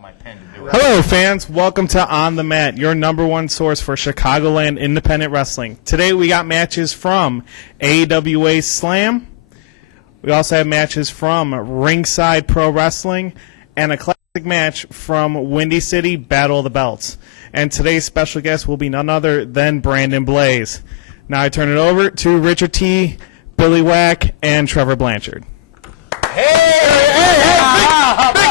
out my pen to do it. Hello, fans. Welcome to On the Mat, your #1 source for Chicagoland independent wrestling. Today we got matches from AWA Slam. We also have matches from Ringside Pro Wrestling and a classic match from Windy City, Battle of the Belts. And today's special guest will be none other than Brandon Blaze. Now I turn it over to Ritchad T, Billy Whack, and Trevor Blanchard. Big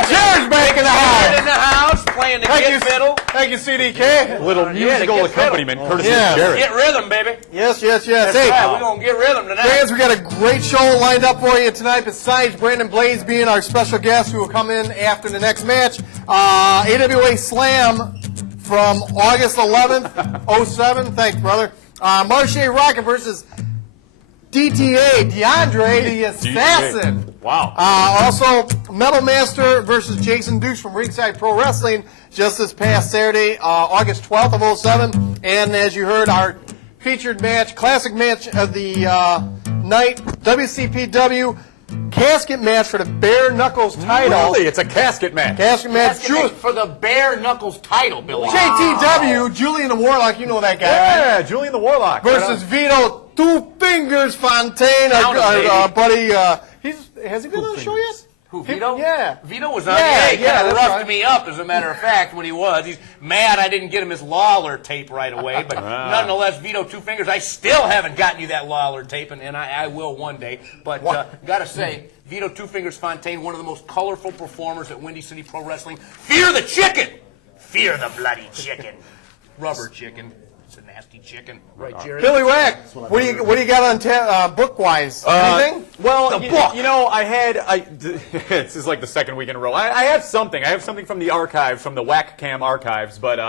George back in the house. In the house, playing the kid fiddle. Thank you, CDK. Little musical accompaniment, courtesy of Jared. Get rhythm, baby. Yes. That's Hey, right, we're going to get rhythm tonight. fans, we got a great show lined up for you tonight. Besides Brandon Blaze being our special guest who will come in after the next match, AWA Slam from August 11th, 07. Thanks, brother. Marshe Rocket versus D.T.A, DeAndre the Assassin. Wow. Also, Metal Master versus Jason Dukes from Ringside Pro Wrestling just this past Saturday, August 12th of 07. And as you heard, our featured match, classic match of the night, WCPW casket match for the Bare Knuckles title. Really? It's a casket match. Casket match. For the Bare Knuckles title, Billy. JTW, Julian the Warlock, you know that guy. Yeah, Julian the Warlock. Versus Vito Two Fingers Fontaine, our buddy. Has he been on the show yet? Who, Vito? Yeah. Vito was on. Yeah, He kind of that's roughed right. me up, as a matter of fact, when he was. He's mad I didn't get him his Lawler tape right away, but nonetheless, Vito Two Fingers, I still haven't gotten you that Lawler tape, and I will one day. But gotta say, Vito Two Fingers Fontaine, one of the most colorful performers at Windy City Pro Wrestling. Fear the chicken! Fear the bloody chicken. Rubber chicken. It's a nasty chicken. Right, Jerry? Billy Whack, what do you got on book-wise? Anything? Well, you know, this is like the second week in a row. I have something. I have something from the archives, from the Whack Cam archives, but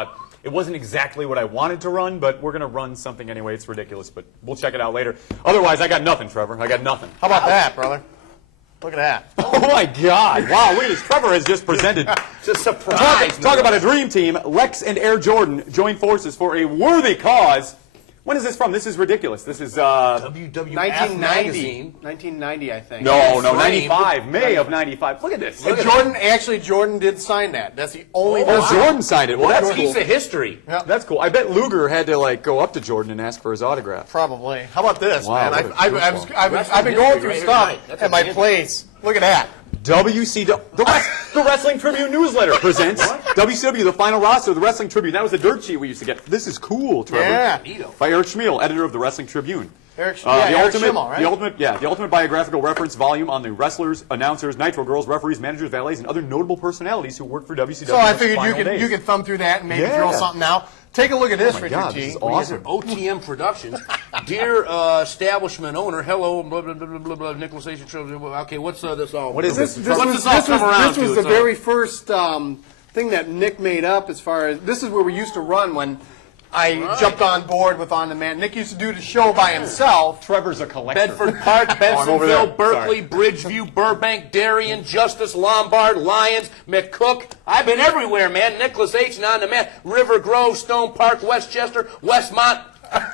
it wasn't exactly what I wanted to run, but we're going to run something anyway. It's ridiculous, but we'll check it out later. Otherwise, I got nothing, Trevor. I got nothing. How about that, brother? Look at that. Oh, my God. Wow, look at this. Trevor has just presented. It's a surprise. Talk about a dream team. Lex and Air Jordan join forces for a worthy cause. When is this from? This is ridiculous. This is WWF 1990. magazine. 1990, I think. No, 95. May of 95. Look at this. And Jordan did sign that. That's the only. Jordan signed it. Well, that's Piece cool. of history. Yeah. That's cool. I bet Luger had to go up to Jordan and ask for his autograph. Probably. How about this, Wow, man? what a I've been going through Right stuff here tonight. at my place. Look at that. WCW, the Wrestling Tribune newsletter presents WCW, the final roster of the Wrestling Tribune. That was the dirt sheet we used to get. This is cool, Trevor. Yeah. By Eric Schmiel, editor of the Wrestling Tribune. Eric Ultimate Schimmel, right? The ultimate biographical reference volume on the wrestlers, announcers, Nitro Girls, referees, managers, valets, and other notable personalities who work for WCW. So I figured you could thumb through that and maybe throw something out. Take a look at this, Richard God, T. this is awesome. OTM Productions. Dear establishment owner, hello, blah, blah, blah, blah, blah, blah, Nicholas H. Okay, what's this all? What is this? This was the very first thing that Nick made up as far as, this is where we used to run when I jumped on board with On the Mat. Nick used to do the show by himself. Trevor's a collector. Bedford Park, over there. Bensonville, Berkeley, Bridgeview, Burbank, Darien, Justice, Lombard, Lyons, McCook. I've been everywhere, man. Nicholas H. and On the Mat. River Grove, Stone Park, Westchester, Westmont.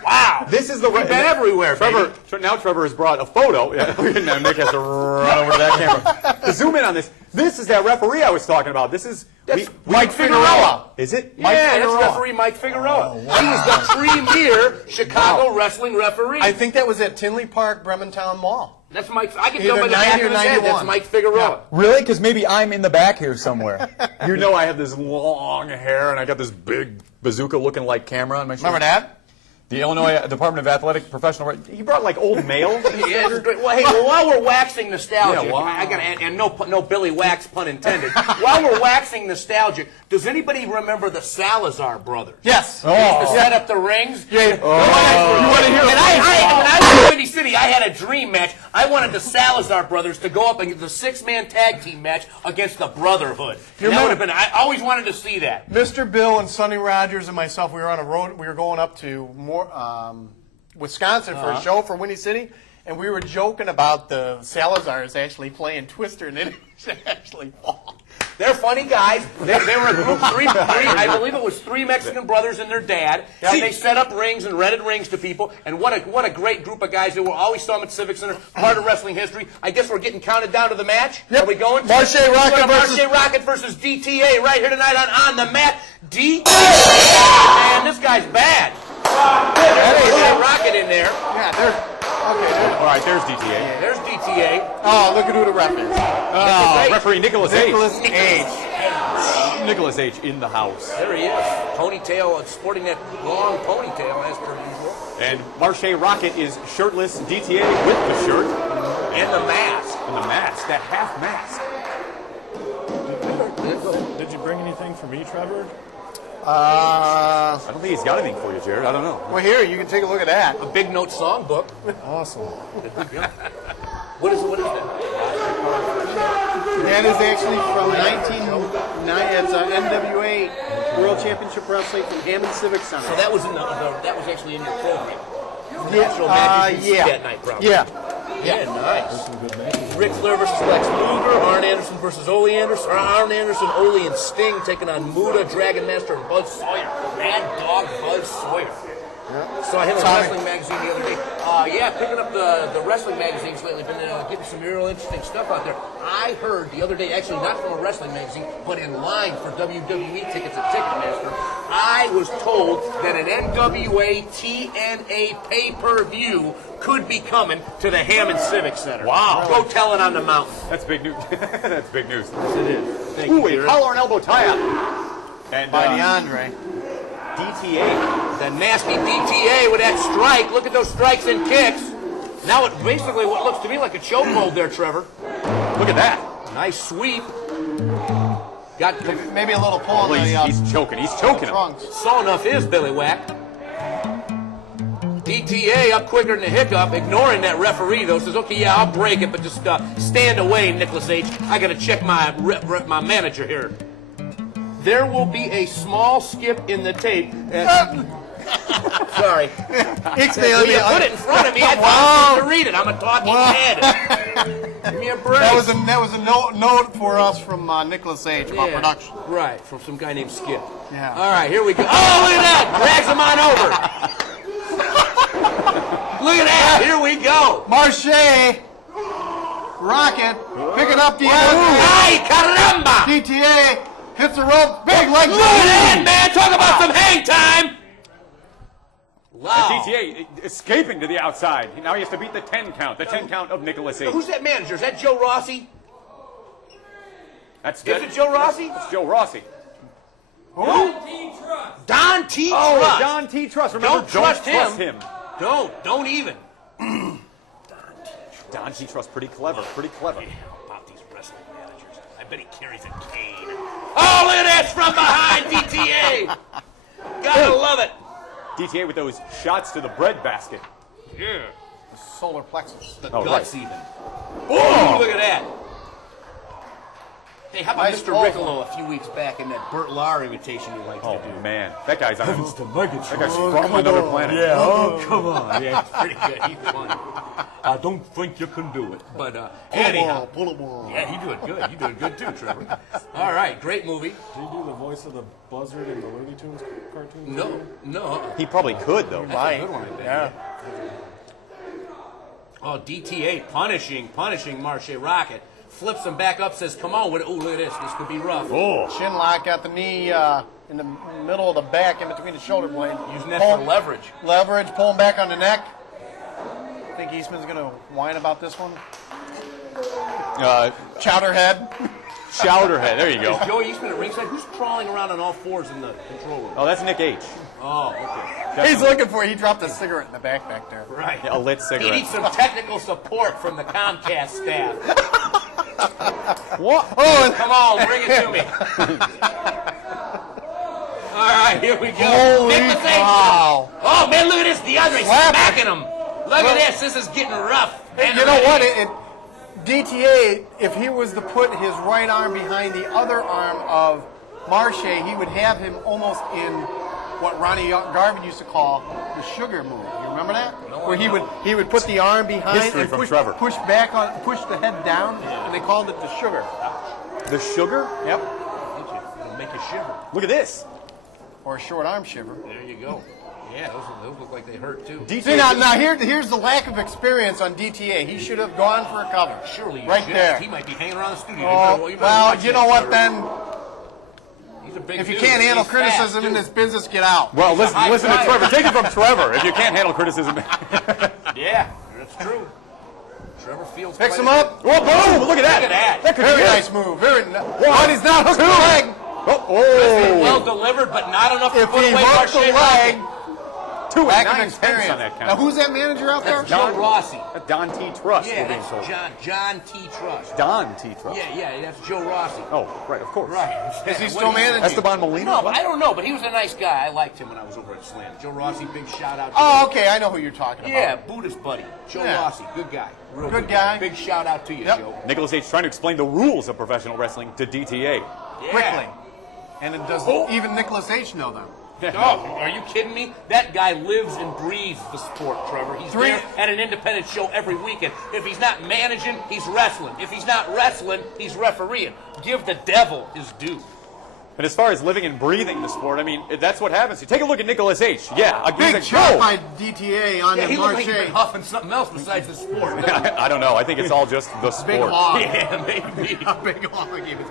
Wow. This is the We've been everywhere, Trevor. baby. Now Trevor has brought a photo. Yeah, now Nick has to run over to that camera. To zoom in on this, this is that referee I was talking about. This is Mike Figueroa. Is it? Yeah, Mike that's Figueroa. referee Mike Figueroa. He was the premier Chicago wrestling referee. I think that was at Tinley Park, Bremertown Mall. That's Mike. I can Either tell by the back 90 of or his head. 91. That's Mike Figueroa. Really? Because maybe I'm in the back here somewhere. You know I have this long hair and I got this big bazooka-looking like camera on my shoulder. Remember that? The Illinois Department of Athletic Professional. He brought like old mail. Yeah, it's great. Well, hey, while we're waxing nostalgia, Yeah, wow. I gotta add, and no Billy Wax pun intended. While we're waxing nostalgia, does anybody remember the Salazar brothers? Yes. They used to set up the rings. Yeah. You want to hear? And when I was in Windy City, I had a dream match. I wanted the Salazar brothers to go up and get the six-man tag team match against the Brotherhood. And that would have been. I always wanted to see that. Mr. Bill and Sonny Rogers and myself, we were on a road. We were going up to Wisconsin for a show for Windy City, and we were joking about the Salazars actually playing Twister, and it didn't actually fall. They're funny guys. They were a group, three, I believe it was 3 Mexican brothers and their dad. And they set up rings and rented rings to people. And what a great group of guys they were. Always saw them at Civic Center. Part of wrestling history. I guess we're getting counted down to the match. Yep. Are we going? Marshe Rocket versus D.T.A. right here tonight on the mat. D.T.A. Man, this guy's bad. There's Rocket in there. Yeah, okay. All right, there's D.T.A. Yeah, there's D.T.A. Oh, look at who the ref is. Referee Nicholas H. H. Nicholas H. in the house. There he is. Ponytail, sporting that long ponytail as per usual. And Marshe Rocket is shirtless. D.T.A. with the shirt. And the mask. And the mask, that half mask. Did you bring anything for me, Trevor? I don't think he's got anything for you, Jared. I don't know. Well, here, you can take a look at that. A Big Note songbook. Awesome. What is that? That is actually from 1990. It's NWA World Championship Wrestling from Hammond Civic Center. So that was that was actually in your program. Natural matches that night, probably. Yeah, nice. Ric Flair versus Lex Luger, Arn Anderson versus Ole Anderson, Ole and Sting taking on Muda, Dragon Master, and Buzz Sawyer. Mad Dog Buzz Sawyer. Saw him in a wrestling magazine the other day. Picking up the wrestling magazines lately. Been getting some real interesting stuff out there. I heard the other day, actually not from a wrestling magazine, but in line for WWE tickets at Ticketmaster, I was told that an NWA TNA pay-per-view could be coming to the Hammond Civic Center. Wow. Go tell it on the mountain. That's big news. That's big news. Yes, it is. Thank Ooh, you, a Jared. collar and elbow tie-up. And By DeAndre. D.T.A. That nasty D.T.A. with that strike. Look at those strikes and kicks. Now it basically what looks to me like a chokehold there, Trevor. Look at that. Nice sweep. Got Maybe a little pull on the He's choking. He's choking him. trunks. saw enough is Billy Whack. D.T.A. up quicker than a hiccup, ignoring that referee though. Says, okay, yeah, I'll break it, but just stand away, Nicholas H. I got to check my manager here. There will be a small skip in the tape. Sorry. Ixnay, You put it in front of me. I thought to read it. I'm a talking head. Give me a break. That was a note for us from Nicholas H. about production. Right, from some guy named Skip. Yeah. All right, here we go. Oh, look at that. Drags him on over. Look at that. Here we go. Marshe Rocket picking up the Ay, caramba. D.T.A. hits the rope. Big leg. Look at that, man. Talk about some hang time. Wow. D.T.A. escaping to the outside. Now he has to beat the 10 count. The 10 count of Nicholas H. Who's that manager? Is that Joe Rossi? Is it Joe Rossi? It's Joe Rossi. Don T. Oh, Trust. Don T. Trust. Remember, Don't trust him. Don't even. Don T. Trust, pretty clever. Pretty clever. Yeah, about these wrestling managers. I bet he carries a cane. Oh, look at that from behind, D.T.A. Gotta love it. D.T.A. with those shots to the bread basket. Yeah. Solar plexus. The Oh, guts right. even. Oh, look at that. Hey, how about Nice Mr. ball. Riccolo a few weeks back in that Burt Lahr imitation you liked Oh, to do? man. That guy's on that guy's from another planet. Yeah, oh, come on. Yeah, it's pretty good. He's funny. I don't think you can do it. But anyhow. Yeah, you're doing good. You're doing good too, Trevor. All right, great movie. Did you do the voice of the buzzard in the Looney Tunes cartoon? No. He probably could, though. That's a good one, I bet. Yeah. Oh, D.T.A. punishing Marshe Rocket. Flips him back up, says, come on with it. Oh, look at this. This could be rough. Oh. Chin lock, got the knee in the middle of the back, in between the shoulder blades. Using that for leverage. Leverage, pulling back on the neck. I think Eastman's going to whine about this one. Chowderhead. Chowderhead. There you go. Joey Eastman at ringside. Who's crawling around on all fours in the control room? Oh, that's Nick H. Oh, okay. He's looking for it. He dropped a cigarette in the back there. Right. A lit He cigarette. needs some technical support from the Comcast staff. What? Oh, Come on, bring it to me. All right, here we go. holy Nicholas H. cow. Oh, man, look at this. DeAndre Slap. smacking him. Look at this. This is getting rough. You know what? DTA, if he was to put his right arm behind the other arm of Marshe, he would have him almost in what Ronnie Garvin used to call the sugar move. You remember that? Where he would put the arm behind History and from Trevor. push the head down, and they called it the sugar. The sugar? Yep. It'll make you shiver. Look at this. Or a short arm shiver. There you go. Yeah, those look like they hurt too. See, now here's the lack of experience on D.T.A. He should have gone for a cover. Surely you right should. there. He might be hanging around the studio. Oh, you well, you know what then? He's a big If you dude. can't handle He's criticism fast, in too. this business, get out. Well, listen high to flyer. Trevor. Take it from Trevor. If you can't handle criticism. Yeah, that's true. Trevor Fields. Picks him up. Oh, boom! Look at that. Look at that. That could Very be it. nice move. But he's not hooked the leg. Oh. Well delivered, but not enough to If put he away hooked the Marshe leg, Rocket. 2 and lack of 9/10 experience. on that count. Now, who's that manager out there? That's Joe Rossi. That's Don T. Trust. Yeah, we're being that's told. John T. Trust. Don T. Trust. Yeah, that's Joe Rossi. Oh, right, of course. Right. Is he What still do you- managing? Esteban Molina? No, but I don't know, but he was a nice guy. I liked him when I was over at Slam. Joe Rossi, big shout out to Oh, him. okay. I know who you're talking about. Yeah, Buddhist buddy. Joe Yeah. Rossi, good guy. Real Good guy. Big shout out to you, Yep. Joe. Nicholas H. trying to explain the rules of professional wrestling to D.T.A. Yeah. Quickly. And it does Oh. even Nicholas H. know them? Oh, are you kidding me? That guy lives and breathes the sport, Trevor. He's Three- there at an independent show every weekend. If he's not managing, he's wrestling. If he's not wrestling, he's refereeing. Give the devil his due. And as far as living and breathing the sport, I mean, that's what happens. You take a look at Nicholas H. Yeah, he's Big a shot go. by D.T.A. on Yeah, the he looks like he's been Marshe. huffing something else besides the sport. I don't know. I think it's all just the sport. Big hog. Yeah, maybe. A big hog. He was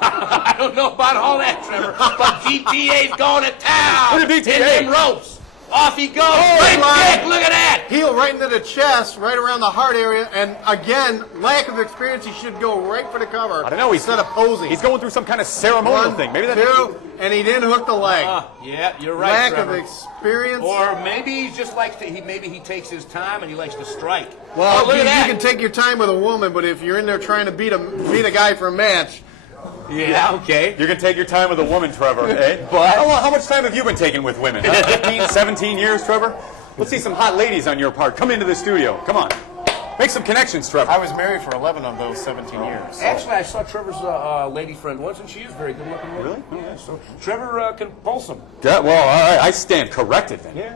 I don't know about all that, Trevor, but DTA's going to town. Look at DTA. Hit them ropes. Off he goes. Oh, Right my. kick. Look at that. heel right into the chest, right around the heart area, and again, lack of experience. He should go right for the cover. I don't know. Instead of posing. He's going through some kind of ceremonial One, thing. Maybe that. two, and he didn't hook the leg. Yeah, you're right, lack Trevor. of experience. Or maybe he just likes to. Maybe he takes his time and he likes to strike. well, Oh, look you at that. can take your time with a woman, but if you're in there trying to beat a guy for a match, Yeah, okay. You're going to take your time with a woman, Trevor, eh? But how much time have you been taking with women? Huh? 15, 17 years, Trevor? Let's see some hot ladies on your part. Come into the studio. Come on. Make some connections, Trevor. I was married for 11 of those 17 years. Actually, I saw Trevor's lady friend once, and she is very good looking. Really? Yeah, so Trevor can pull some. Yeah, well, all right. I stand corrected then. Yeah.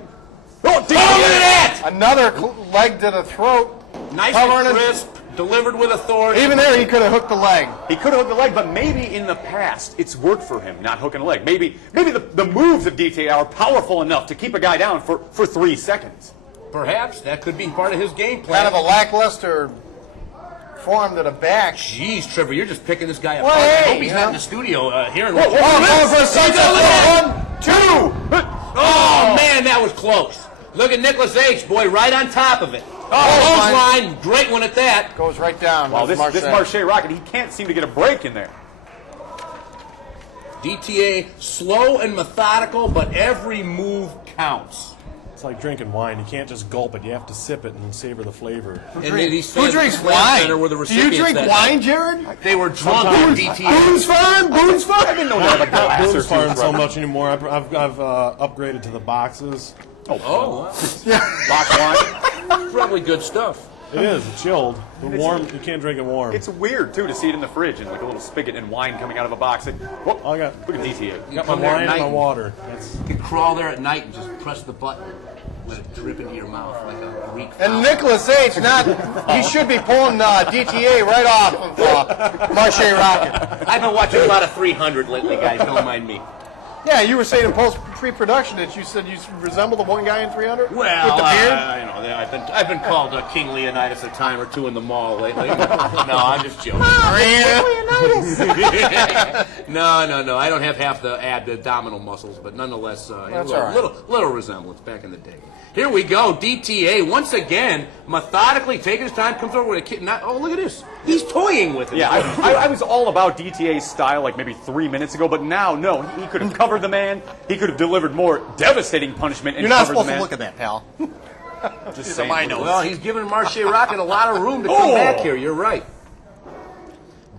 Oh, Oh, look at that! Another leg to the throat. Nice Covering and his- crisp, delivered with authority. Even there, he could have hooked the leg. He could have hooked the leg, but maybe in the past it's worked for him, not hooking a leg. Maybe the moves of D.T.A. are powerful enough to keep a guy down for 3 seconds. Perhaps that could be part of his game plan. Kind of a lackluster forearm to the back. Jeez, Trevor, you're just picking this guy Well, apart. I hey, hope he's you not know. in the studio hearing Whoa, what whoa, you're going for a sunset. 1, 2. Oh, man, that was close. Look at Nicholas H., boy, right on top of it. Oh, Clothesline, great one at that. Goes right down. Well, this Marshe. Marshe Rocket, he can't seem to get a break in there. DTA, slow and methodical, but every move counts. It's like drinking wine. You can't just gulp it. You have to sip it and savor the flavor. And these Who fans drinks at the Slam wine? Center were the Do you recipients drink that wine, night. Jared? They were drunk on DTA. Boone's fun. Boone's fun. I didn't know Have a glass or Boone's two, Farm so Trevor. much anymore. I've upgraded to the boxes. Oh, Box wine. probably good stuff. It is chilled. The warm. You can't drink it warm. It's weird, too, to see it in the fridge and like a little spigot and wine coming out of a box. Whoa, I got look at DTA. You got my come there at wine and night my and water. That's you can crawl there at night and just press the button. Let it drip into your mouth like a Greek And fountain. Nicholas H. He should be pulling DTA right off of Marshe Rocket. I've been watching a lot of 300 lately, guys. Don't mind me. Yeah, you were saying in pre-production that you said you resemble the one guy in 300 Well, with the beard. I've been called King Leonidas a time or two in the mall lately. No, I'm just joking. No. I don't have half the abdominal muscles, but nonetheless, a That's all right. little resemblance back in the day. Here we go. DTA once again methodically taking his time. Comes over with a kid. Oh, look at this. He's toying with it. Yeah, I was all about DTA's style like maybe 3 minutes ago, but now, no. He could have covered the man. He could have delivered more devastating punishment and You're not covered the supposed to man. look at that, pal. Just saying. My nose. Well, he's giving Marshe Rocket a lot of room to come back here. You're right.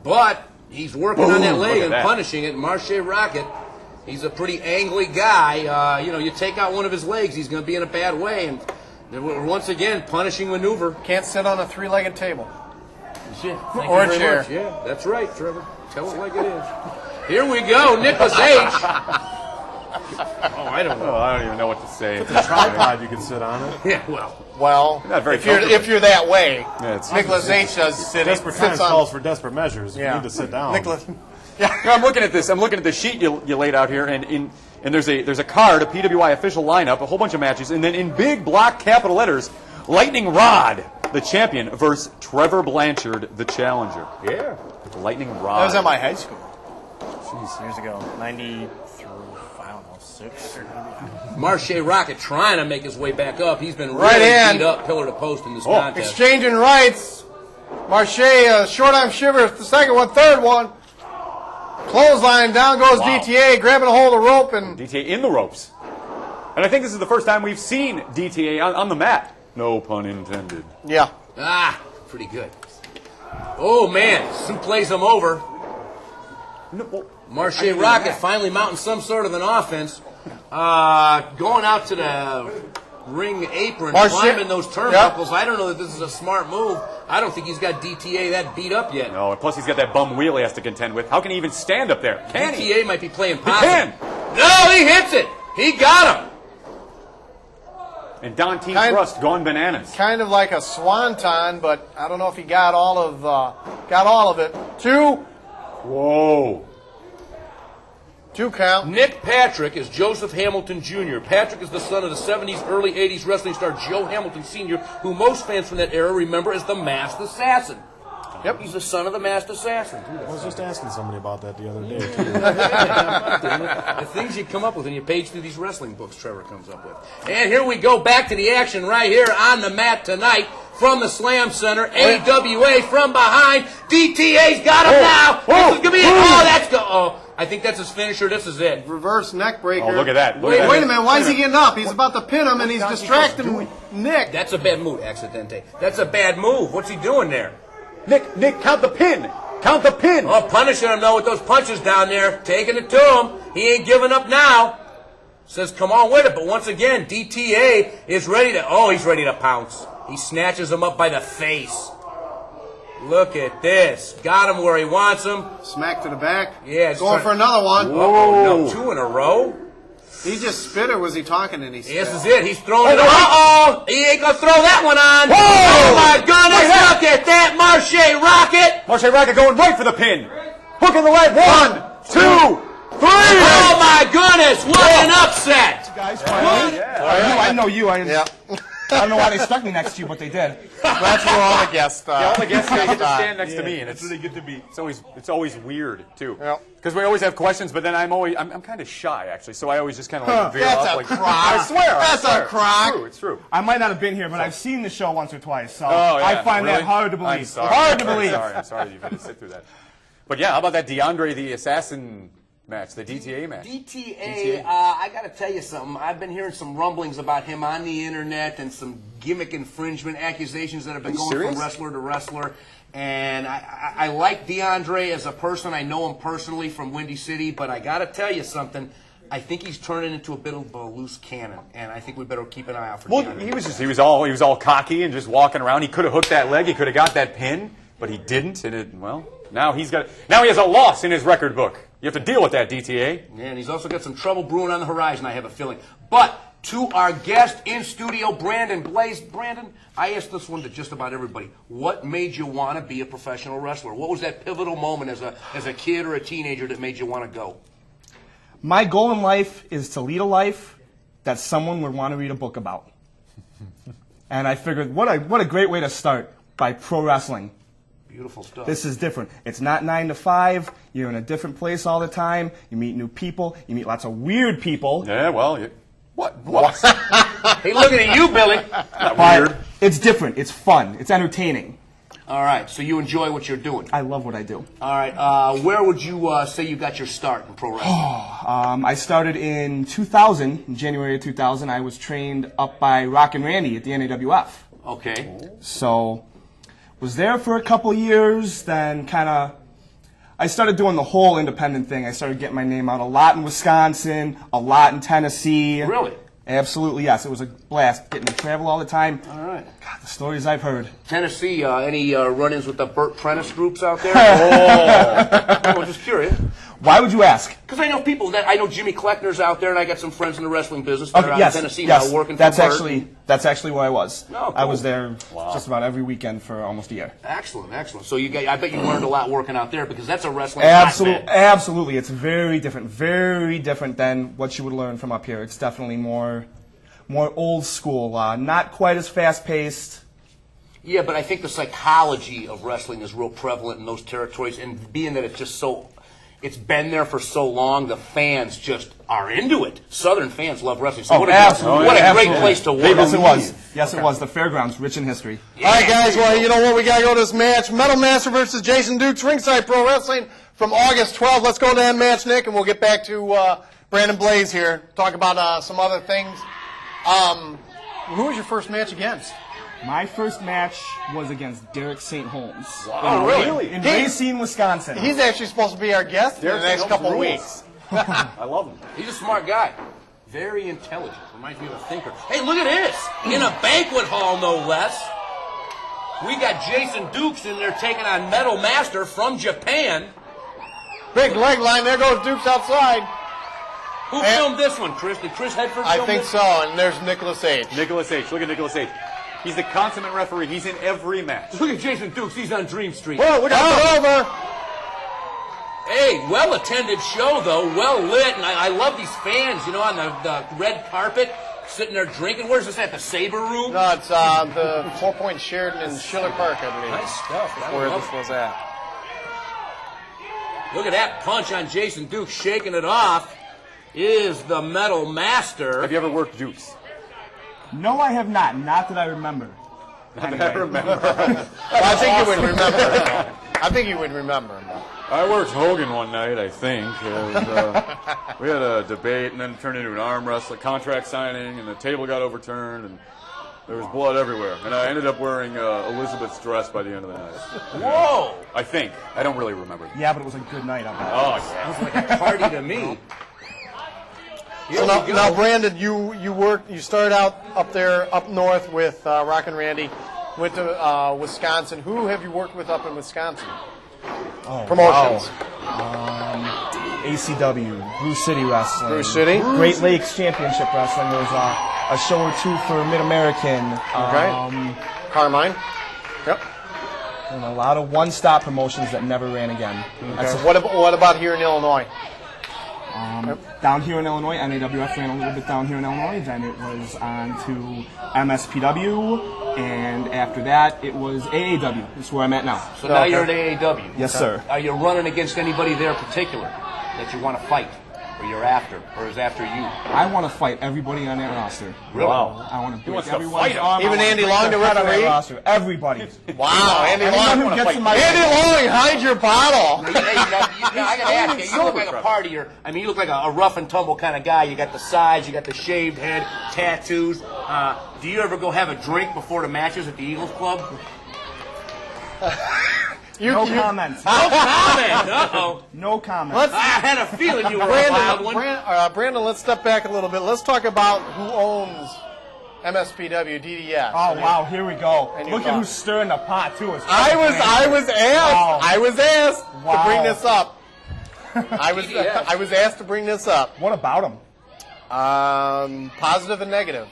But he's working on that Boom, leg look at and that. punishing it. Marshe Rocket, he's a pretty angly guy. You take out one of his legs, he's going to be in a bad way. And then once again, punishing maneuver. Can't sit on a three-legged table. Yeah, thank Or you a very chair. much. Yeah, that's right, Trevor. Tell it like it is. Here we go, Nicholas H. Oh, I don't know. Oh, I don't even know what to say. The tripod you can sit on it. Yeah, well. Well, Not very if you're that way, Yeah, it's- Nicholas H. does sit. Desperate times calls for desperate measures. You Yeah. need to sit down. Nicholas. No, I'm looking at this. I'm looking at the sheet you laid out here, and there's a card, a PWI official lineup, a whole bunch of matches, and then in big block capital letters, Lightning Rod, the champion, versus Trevor Blanchard, the challenger. Yeah. Lightning Rod. That was at my high school. Jeez, years ago, 93, I don't know, 6. Marshe Rocket trying to make his way back up. He's been Right really hand. beat up pillar to post in this contest. Exchanging rights. Marshe, short arm shiver, the second one, third one. Clothesline, down goes D.T.A, grabbing a hold of the rope. And D.T.A in the ropes. And I think this is the first time we've seen D.T.A on the mat. No pun intended. yeah. Ah, pretty good. Oh, man. Suplex him over. Marshe Rocket finally mounting some sort of an offense. Going out to the ring apron, Marshe- climbing those turnbuckles. I don't know that this is a smart move. I don't think he's got DTA that beat up yet. No, and plus he's got that bum wheel he has to contend with. How can he even stand up there? Can he? DTA might be playing He possum. can. No, he hits it. He got him. And Don T. Kind- Trust gone bananas. Kind of like a swanton, but I don't know if he got all of it. Whoa. Two count. Nick Patrick is Joseph Hamilton Jr. Patrick is the son of the 70s, early 80s wrestling star Joe Hamilton Sr., who most fans from that era remember as the Masked Assassin. Yep. He's the son of the Masked Assassin. I was just asking somebody about that the other day, too. The things you come up with when you page through these wrestling books Trevor comes up with. And here we go back to the action right here on the mat tonight from the Slam Center. AWA from behind. DTA's got him now. This is going to be it. Oh, that's go. Oh, I think that's his finisher. This is it. Reverse neck breaker. Oh, look at that. Look Wait at a that. minute. Why is he getting up? He's about to pin him, and he's distracting Nick. That's a bad move, Accidente. That's a bad move. What's he doing there? Nick, count the pin. Count the pin. Oh, punishing him, though, with those punches down there. Taking it to him. He ain't giving up now. Says, come on with it. But once again, DTA is ready to... Oh, he's ready to pounce. He snatches him up by the face. Look at this. Got him where he wants him. Smack to the back. Yeah, it's Going for another one. Oh, no, 2 in a row. He just spit, or was he talking and he spit? This is it. He's throwing it. Uh-oh. He ain't going to throw that one on. Oh, my goodness. Look at that. Marshe Rocket. Marshe Rocket going right for the pin. Hook in the leg. 1, 2, 3. Oh, my goodness. What an upset. Guys, finally. I know you. Yeah. I don't know why they stuck me next to you, but they did. That's where all the guests. All the guests get to stand next to me, and That's really good to be. it's always weird too. Yep. Because we always have questions, but then I'm kind of shy actually, so I always just kind of like veer That's off. a Like, crock. I swear. That's a crock. It's true. I might not have been here, but I've seen the show once or twice, so Oh, yeah. I find Really? that hard to believe. I'm sorry. Hard to believe. I'm sorry you've had to sit through that. But yeah, how about that DeAndre the Assassin match, the DTA match? DTA, I got to tell you something. I've been hearing some rumblings about him on the internet and some gimmick infringement accusations that have been going serious? from wrestler to wrestler. And I like DeAndre as a person. I know him personally from Windy City, but I got to tell you something. I think he's turning into a bit of a loose cannon, and I think we better keep an eye out for Well, DeAndre. he was all cocky and just walking around. He could have hooked that leg. He could have got that pin, but he didn't. And now he has a loss in his record book. You have to deal with that, DTA. Yeah, and he's also got some trouble brewing on the horizon, I have a feeling. But to our guest in studio, Brandon Blaze. Brandon, I asked this one to just about everybody. What made you want to be a professional wrestler? What was that pivotal moment as a kid or a teenager that made you want to go? My goal in life is to lead a life that someone would want to read a book about. And I figured, what a great way to start, by pro wrestling. Beautiful stuff. This is different. It's not 9 to 5. You're in a different place all the time. You meet new people. You meet lots of weird people. Yeah, well, what? Hey, looking at you, Billy. But it's different. It's fun. It's entertaining. All right, so you enjoy what you're doing. I love what I do. All right, where would you say you got your start in pro wrestling? I started in 2000, in January of 2000. I was trained up by Rock and Randy at the NAWF. Okay. So, was there for a couple years, then I started doing the whole independent thing. I started getting my name out a lot in Wisconsin, a lot in Tennessee. Really? Absolutely, yes. It was a blast getting to travel all the time. All right. God, the stories I've heard. Tennessee, any run-ins with the Burt Prentice groups out there? Oh, I'm just curious. Why would you ask? Because I know people that I know Jimmy Kleckner's out there, and I got some friends in the wrestling business that are out yes, in Tennessee yes. now working That's for Burt. that's actually where I was. Oh, cool. I was there just about every weekend for almost a year. Excellent, excellent. So I bet you learned a lot working out there because that's a wrestling hotbed. Absolutely. It's very different than what you would learn from up here. It's definitely more old school, not quite as fast paced. Yeah, but I think the psychology of wrestling is real prevalent in those territories, and being that it's been there for so long, the fans just are into it. Southern fans love wrestling. So what a great place to work. Yes, it was. Yes, it was. The fairgrounds, rich in history. All right, guys. Well, you know what? We got to go to this match. Metal Master versus Jason Dukes, Ringside Pro Wrestling from August 12th. Let's go to that match, Nick, and we'll get back to Brandon Blaze here. Talk about some other things. Who was your first match against? My first match was against Derek St. Holmes. Oh, really? In Racine, Wisconsin. He's actually supposed to be our guest in the next couple of weeks. I love him. He's a smart guy. Very intelligent. Reminds me of a thinker. Hey, look at this. In a banquet hall, no less. We got Jason Dukes in there taking on Metal Master from Japan. Big leg line. There goes Dukes outside. Who filmed this one, Chris? Did Chris Hedford film I think this? so, and there's Nicholas H. Nicholas H. Look at Nicholas H. He's the consummate referee. He's in every match. Look at Jason Dukes. He's on Dream Street. Whoa, look out! Over. Hey, well-attended show, though. Well-lit. And I love these fans, you know, on the red carpet, sitting there drinking. Where's this at, the Sabre Room? No, it's the 4 Point Sheridan in Schiller Park, I believe. Nice stuff. That's where this was at. Look at that punch on Jason Dukes, shaking it off. Is the Metal Master. Have you ever worked Dukes? No, I have not. Not that I remember. I remember. Well, I think you would remember. I think you would remember. I worked Hogan one night, I think. We had a debate, and then it turned into an arm wrestling contract signing, and the table got overturned, and there was blood everywhere. And I ended up wearing Elizabeth's dress by the end of the night. Whoa! I think. I don't really remember. Yeah, but it was a good night. I bet. Oh, yeah. Sounds like a party to me. So now, Brandon, you started out up there, up north with Rockin' Randy, went to Wisconsin. Who have you worked with up in Wisconsin? Promotions. Wow. ACW, Brew City Wrestling. Brew City. Great Lakes Championship Wrestling. There was a show or two for Mid-American. Okay. Carmine. Yep. And a lot of one-stop promotions that never ran again. Okay. What about here in Illinois? Down here in Illinois, NAWF ran a little bit down here in Illinois. Then it was on to MSPW, and after that, it was AAW. That's where I'm at now. So now you're at AAW. Yes, sir. Are you running against anybody there in particular that you want to fight, or you're after, or is after you? I want to fight everybody on that roster. Really? Wow. I want to break wants to everyone's fight 'em. arm. Even I wanna Andy break Long, the the head on that referee? roster. Everybody. Wow, Andy Anyone Long. who gets in my Andy Long, hide your bottle. Hey, I got to ask you, you look like a partier. I mean, you look like a rough and tumble kind of guy. You got the sides, you got the shaved head, tattoos. Do you ever go have a drink before the matches at the Eagles Club? No comment. No comment. Uh-oh. No comment. I had a feeling you were a wild one. Brandon, let's step back a little bit. Let's talk about who owns MSPW, DDS. Oh wow, here we go. And Look at who's stirring the pot too. I was asked. Wow. I was asked to Wow. bring this up. I was asked to bring this up. What about him? Positive and negative.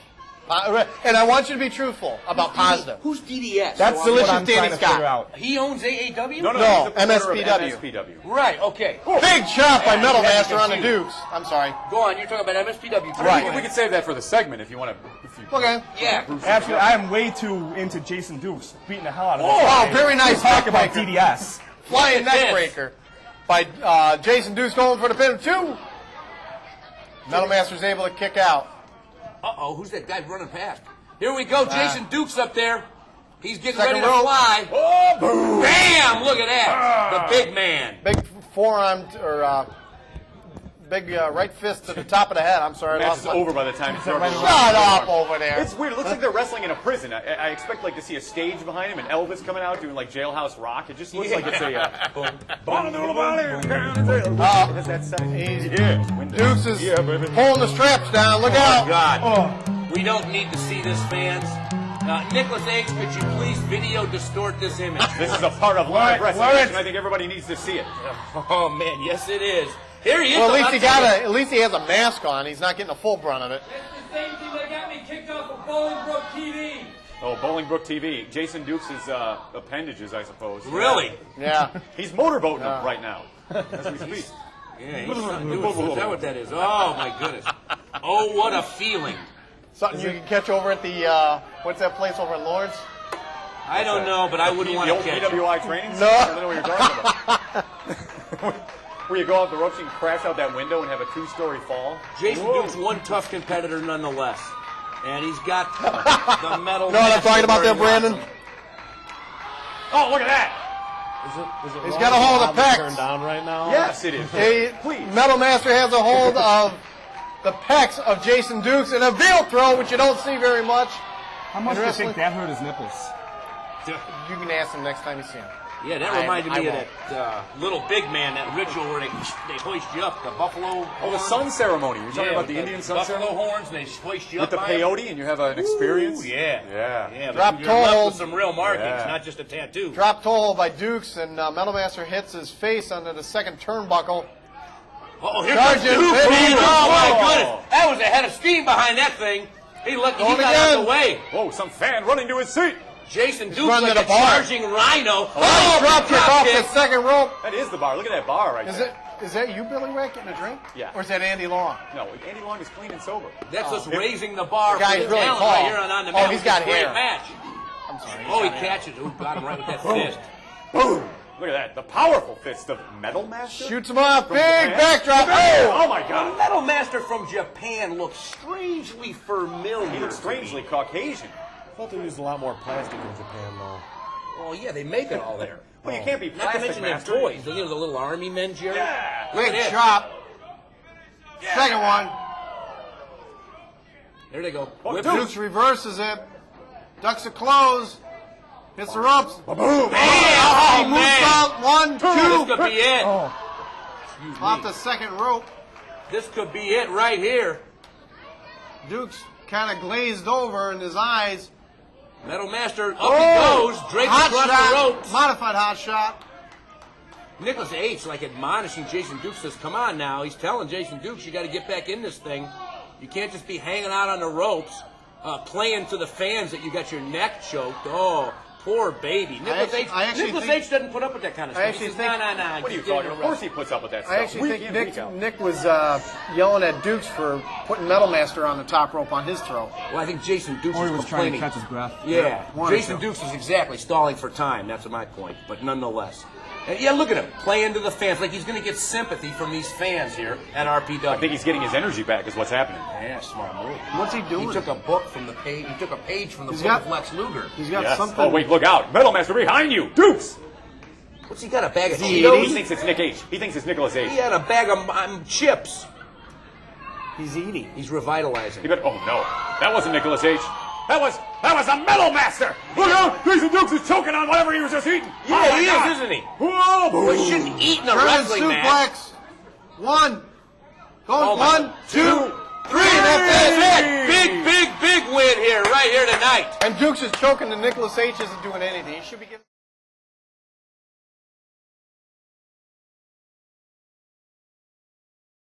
And I want you to be truthful about positive. Who's DDS? That's What Delicious I'm trying Danny to figure Scott. out. He owns AAW? No, No, he's a member of MSPW. MSPW. Right, okay. Big chop by Yeah, Metal you had me Master on the confused. Dukes. I'm sorry. Go on, you're talking about MSPW. Right. We could save that for the segment if you want to. Okay. Yeah. Actually, I am way too into Jason Dukes beating the hell out of him. Oh, very nice Talk about neck breaker. DDS. Flying Look at neck this. breaker by Jason Dukes going for the pin of 2. Metal Master's able to kick out. Uh-oh, who's that guy running past? Here we go, Jason Dukes up there. He's getting Second ready to rope. fly. Oh, boom. Bam! Look at that. The big man. Big forearm or big right fist to the top of the head. I'm sorry. I Match lost is my... over by the time it's over. Shut up over there. It's weird. It looks like they're wrestling in a prison. I expect like to see a stage behind him and Elvis coming out doing like Jailhouse Rock. It just looks like it's a. It has that sound. Dukes is pulling the straps down. Look out. God. We don't need to see this, fans. Nicholas H., could you please video distort this image? This is a part of live wrestling, and I think everybody needs to see it. Oh, man, yes, it is. Here he is. Well, at least he has a mask on. He's not getting a full brunt of it. It's the same thing that got me kicked off of Bolingbrook TV. Oh, Bolingbrook TV. Jason Dukes' appendages, I suppose. Really? Yeah. He's motorboating them right now as we speak. Yeah, he's not doing it. Is that what that is? Oh, my goodness. Oh, what a feeling. Something you can catch over at the, what's that place over in Lawrence? I don't know, but I wouldn't want to catch it. PWI training? No. I don't know what you're talking about. Where you go off the ropes and crash out that window and have a 2-story fall? Jason Dukes, one tough competitor nonetheless. And he's got the medal. You know what I'm talking about there, Brandon? Oh, look at that! Is it He's wrong got a hold of to the pecs. turn down right now? Yes, it is. Please. Metal Master has a hold of the pecs of Jason Dukes in a veil throw, which you don't see very much. How much do you think that hurt his nipples? You can ask him next time you see him. Yeah, that reminded me of that little big man, that ritual where they hoist you up, the buffalo. Oh, the sun ceremony. You're talking about the Indian sun buffalo ceremony? horns, and they hoist you With up the peyote, and you have an experience? Ooh, yeah. Yeah. Drop You're left toe with some real markings, Yeah. not just a tattoo. Drop toe hold by Dukes, and Metal Master hits his face under the second turnbuckle. Oh, here Sergeant, comes Duke, baby. man. Oh, my Oh. goodness. That was a head of steam behind that thing. He got Going out again. of the way. Whoa, some fan running to his seat. Jason Dukes running like to a the bar. charging rhino. Oh, drop kick off the kick. second rope. That is the bar. Look at that bar right there. Is that you, Billy Ray, getting a drink? Yeah. Or is that Andy Long? No, Andy Long is clean and sober. That's us raising the bar The guy's for the really talent tall. right here on the Oh, mat. he's with got this great hair. match. I'm sorry. Oh, he catches. Ooh, got him right with that fist. Boom! Look at that. The powerful fist of Metal Master. Shoots him off. Big Japan. backdrop. Oh my The God. Metal Master from Japan looks strangely familiar. He looks strangely Caucasian. I thought they used a lot more plastic in Japan, though. Oh, yeah, they make it all there. Well, you can't be Not to plastic mention their master. toys. The little army men, Jerry. Yeah. Look at Big this. chop. Second one. There they go. Oh, Whip Dukes. Dukes reverses it. Ducks a close. Hits the ropes. Boom! Oh, Moves man. out. 1, 2. This could be it. Excuse me. Off the second rope. This could be it right here. Dukes kind of glazed over in his eyes. Metal Master, up he goes, draped Hot across the shot. ropes. Modified hot shot. Nicholas H., like admonishing Jason Dukes, says, come on now. He's telling Jason Dukes, you got to get back in this thing. You can't just be hanging out on the ropes, playing to the fans that you got your neck choked. Oh, poor baby. Nicholas H. doesn't put up with that kind of stuff. He says, no. What are you talking about? Of course he puts up with that stuff. I actually Week in, think week out. Nick was yelling at Dukes for putting Metal Master on the top rope on his throw. Well, I think Jason Dukes Or is he was trying to complaining. catch his breath. Yeah, wanted Jason to. Dukes is exactly stalling for time. That's my point. But nonetheless. And yeah, look at him playing to the fans like he's going to get sympathy from these fans here at RPW. I think he's getting his energy back is what's happening. Yeah, smart move. What's he doing? He took a book from the page. He took a page from the book got- of Lex Luger. He's got Yes. something. Oh, wait, look out. Metal Master behind you. Dukes! What's he got? A bag of He Cheetos? thinks it's Nick H. He thinks it's Nicholas H. He had a bag of chips. He's eating. He's revitalizing. You better, oh no, that wasn't Nicholas H. That was a Metal Master. Look out, Jason Dukes is choking on whatever he was just eating. Yeah, Oh, my he God. is, isn't he? Whoa, Well, he shouldn't eat in a German wrestling match. suplex. 1. Going Oh, my 1, God. 2, 3. That's it. Big win here, right here tonight. And Dukes is choking, and Nicholas H isn't doing anything. He should be getting.